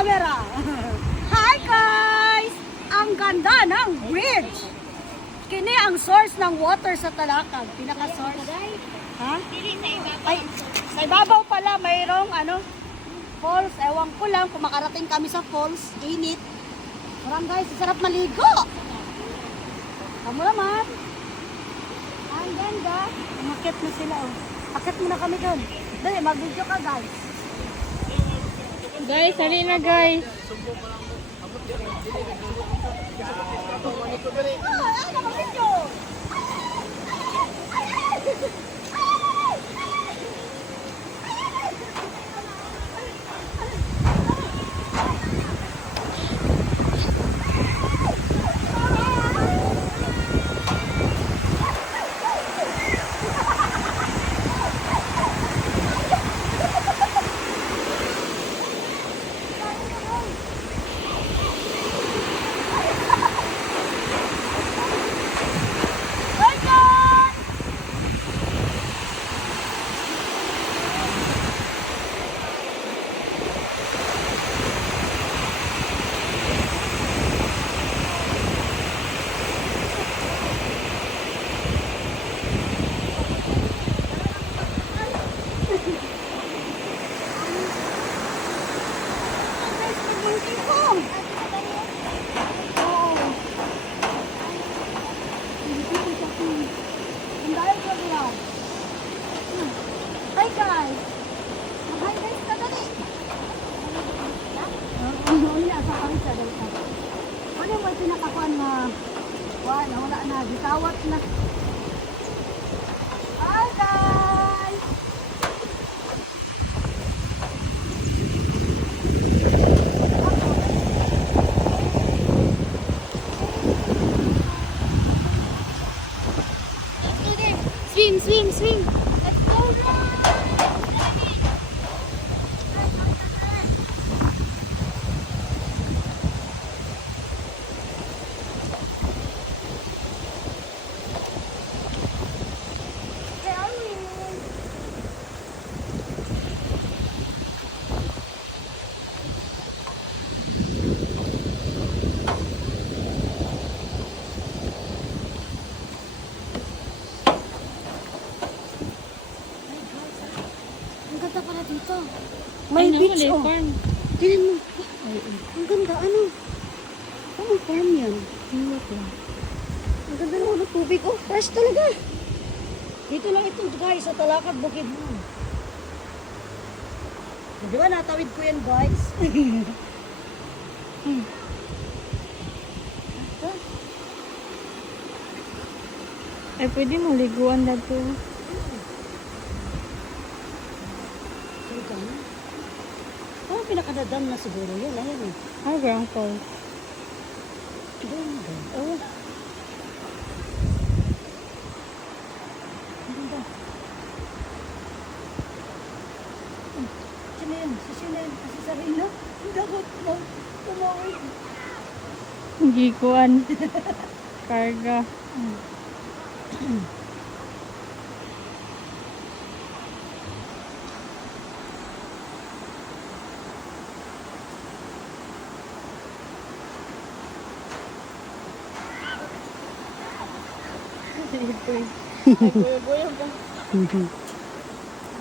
camera. Hi guys! Ang ganda ng bridge. Kini ang source ng water sa Talakag. Pinaka-source. Ha? Ay, sa ibabaw pala mayroong falls. Ewan ko lang kung makarating kami sa falls. Init. Parang guys, sarap maligo. Kamu naman. Ang ganda. Umakit na sila oh. Akit muna kami doon. Dali, mag-video ka guys. Guys, hali na guys. Ano mag-video? Hi guys! Hi guys ka dali! Hindi na sa pangsa dali ka. Ano yung pinakakuan na wala na, ditawat na. Hi guys! Swim, swim, swim. Let's go guys! Ang ganda pala dito. May beach oh. Farm. Tingnan mo. Ang ganda ano? Ano farm yan? Ang ganda naman ng tubig oh. Fresh talaga. Dito lang ito guys sa Talakag Bukid mo. Di ba natawid ko yan guys? Ay, pwede mo liguan na to. Parang pinakadadam na siguro yun. Ayan eh. Ay, ground fall. Doon. Oh. Ang ganda. Sino yun? Si Sino yun? Si Sarina? Ang dapat na. Tumawid. Gikuan. Karga.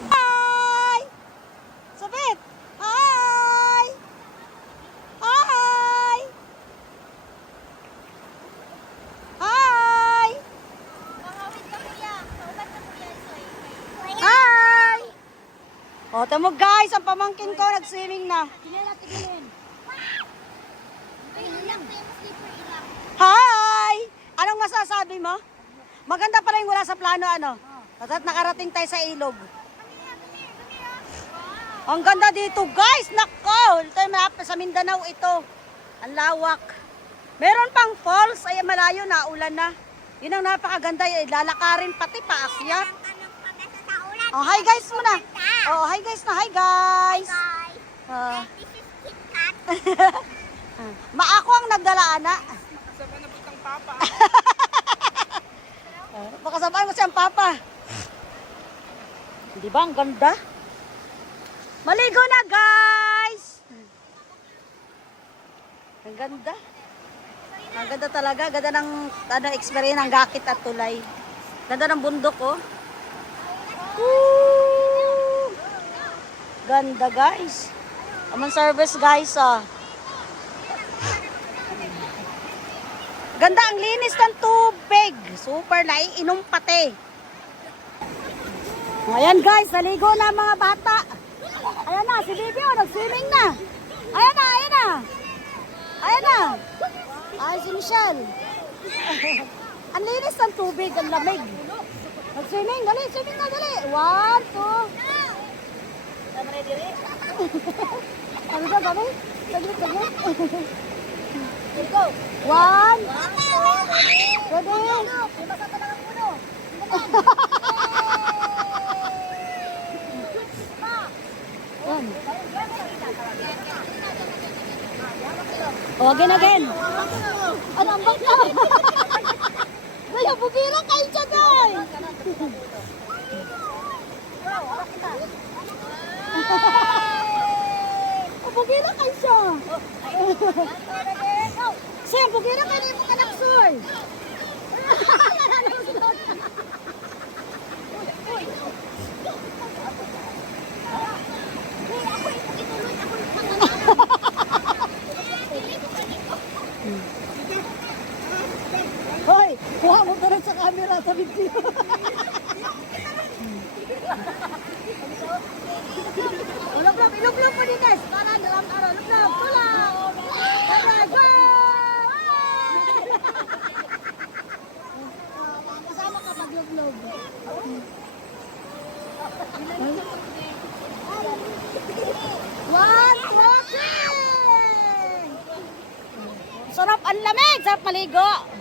Hi! Sabit! Hi! Hi! Hi! Hi! O, tamo guys, ang pamangkin ko nag-swimming na. Hi! Anong masasabi mo? Maganda pala yung wala sa plano, ano? At nakarating tayo sa ilog. Ang ganda dito, guys! Nako! Ito yung malapit sa Mindanao ito. Ang lawak. Meron pang falls. Ay, malayo na. Ulan na. Yun ang napakaganda. Lalakarin pati paakyat. Oh, hi guys muna. Oh, hi guys na. Hi guys. This is Kit Kat. Maako ang nagdala, ana. Kasama na butang papa. Pakasabaan mo siyang papa. Di ba ang ganda? Maligo na guys! Ang ganda. Ang ganda talaga. Ganda ng experience ng gakit at tulay. Ganda ng bundok, oh. Woo! Ganda, guys. Common service, guys, ah. Ganda ang linis ng tubig. Super, naiinom pati. Ayan, guys. Naligo na ang mga bata. Ayan na, si Bibi, oh, nag-swimming na. Ayan na, ayan na. Ayan na. Ay, si Michelle. Ang linis ng tubig, ang lamig. Mag-swimming, dali, swimming na, dali. 1, 2. Tama na, diri. Ano ka, dali? Saglit, saglit. Here go. 1. Ready? Oh, again. Ano ang bak na? Daya, bubira kayo siya, day. Oh, bubira kayo siya. Sam, bubira kayo mo ka ng soy. Hoy, kuha mo na sa camera sa video. Ulap-ulap, ilap-ulap po din, guys. Para dalam araw, ulap-ulap, tulak. Kaya, go! Kasama ka pag-ulap-ulap. One, walking! Sarap ang lamig, sarap maligo.